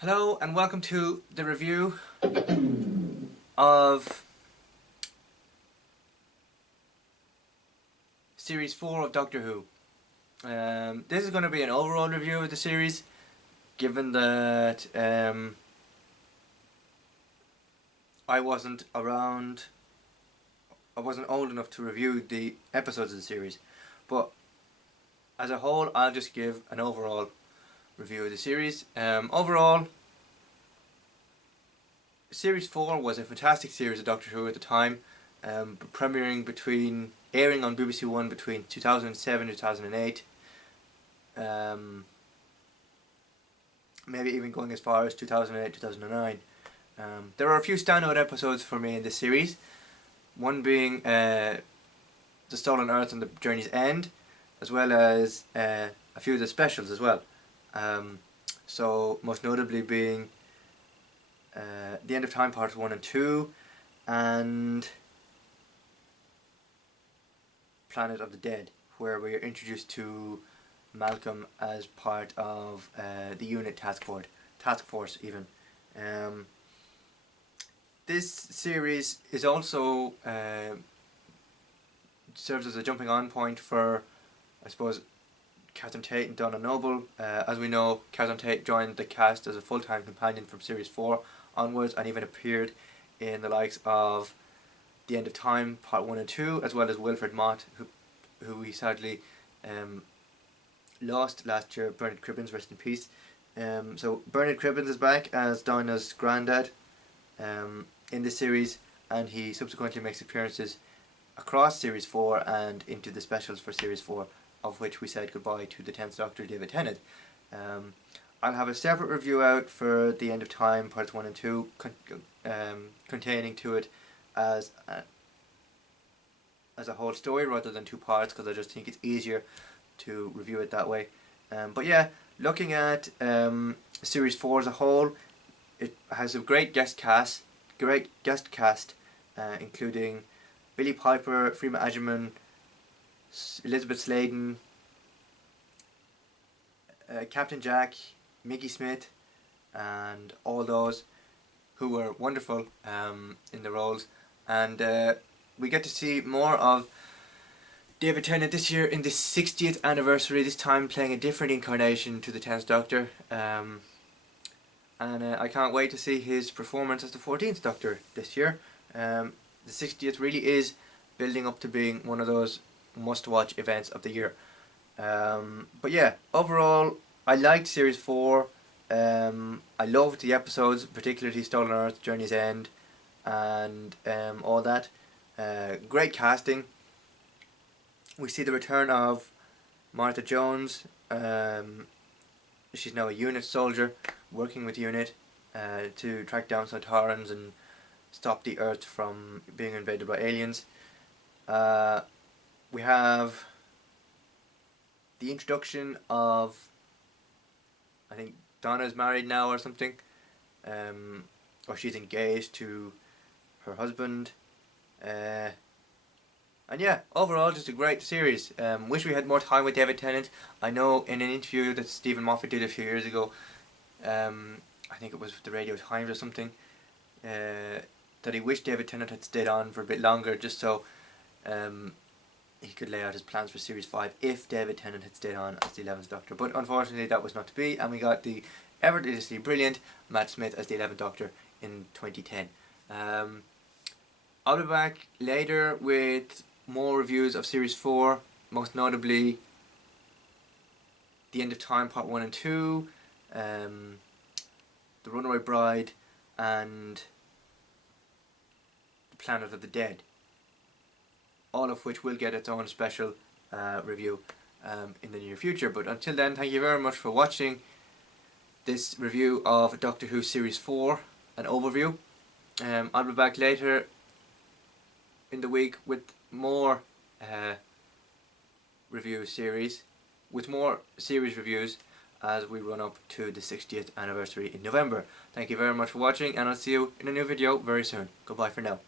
Hello and welcome to the review of Series 4 of Doctor Who. This is going to be an overall review of the series, given that I wasn't old enough to review the episodes of the series. But as a whole, I'll just give an overall review of the series. Overall, Series 4 was a fantastic series of Doctor Who at the time, airing on BBC One between 2007 and 2008, maybe even going as far as 2008-2009. There are a few standout episodes for me in this series, one being The Stolen Earth and The Journey's End, as well as a few of the specials as well. So most notably being The End of Time Parts 1 and 2 and Planet of the Dead, where we are introduced to Malcolm as part of the unit task force even. This series is also serves as a jumping on point for, I suppose, Catherine Tate and Donna Noble. As we know, Catherine Tate joined the cast as a full-time companion from Series 4 onwards, and even appeared in the likes of The End of Time Part 1 and 2, as well as Wilfred Mott, who we sadly lost last year. Bernard Cribbins, rest in peace. So Bernard Cribbins is back as Donna's granddad in this series, and he subsequently makes appearances across Series 4 and into the specials for Series 4, of which we said goodbye to the 10th Doctor, David Tennant. I'll have a separate review out for The End of Time Parts 1 and 2, containing to it as a whole story rather than two parts, because I just think it's easier to review it that way. But yeah, looking at Series 4 as a whole, it has a great guest cast, including Billie Piper, Freema Agyeman, Elisabeth Sladen, Captain Jack, Mickey Smith, and all those who were wonderful in the roles. And we get to see more of David Tennant this year in the 60th anniversary, this time playing a different incarnation to the 10th Doctor. And I can't wait to see his performance as the 14th Doctor this year. The 60th really is building up to being one of those must-watch events of the year. But yeah, overall, I liked Series 4. I loved the episodes, particularly Stolen Earth, Journey's End, and all that. Great casting. We see the return of Martha Jones. She's now a unit soldier, working with unit to track down Sontarans and stop the Earth from being invaded by aliens. We have the introduction of, I think Donna's married now or something, or she's engaged to her husband. And yeah, overall just a great series. Wish we had more time with David Tennant. I know in an interview that Stephen Moffat did a few years ago, I think it was with the Radio Times or something, that he wished David Tennant had stayed on for a bit longer, just so he could lay out his plans for Series 5 if David Tennant had stayed on as the 11th Doctor. But unfortunately that was not to be, and we got the effortlessly brilliant Matt Smith as the 11th Doctor in 2010. I'll be back later with more reviews of Series 4, most notably The End of Time Part 1 and 2, The Runaway Bride, and The Planet of the Dead, all of which will get its own special review in the near future. But until then, thank you very much for watching this review of Doctor Who Series 4, an overview. I'll be back later in the week with more with more series reviews as we run up to the 60th anniversary in November. Thank you very much for watching, and I'll see you in a new video very soon. Goodbye for now.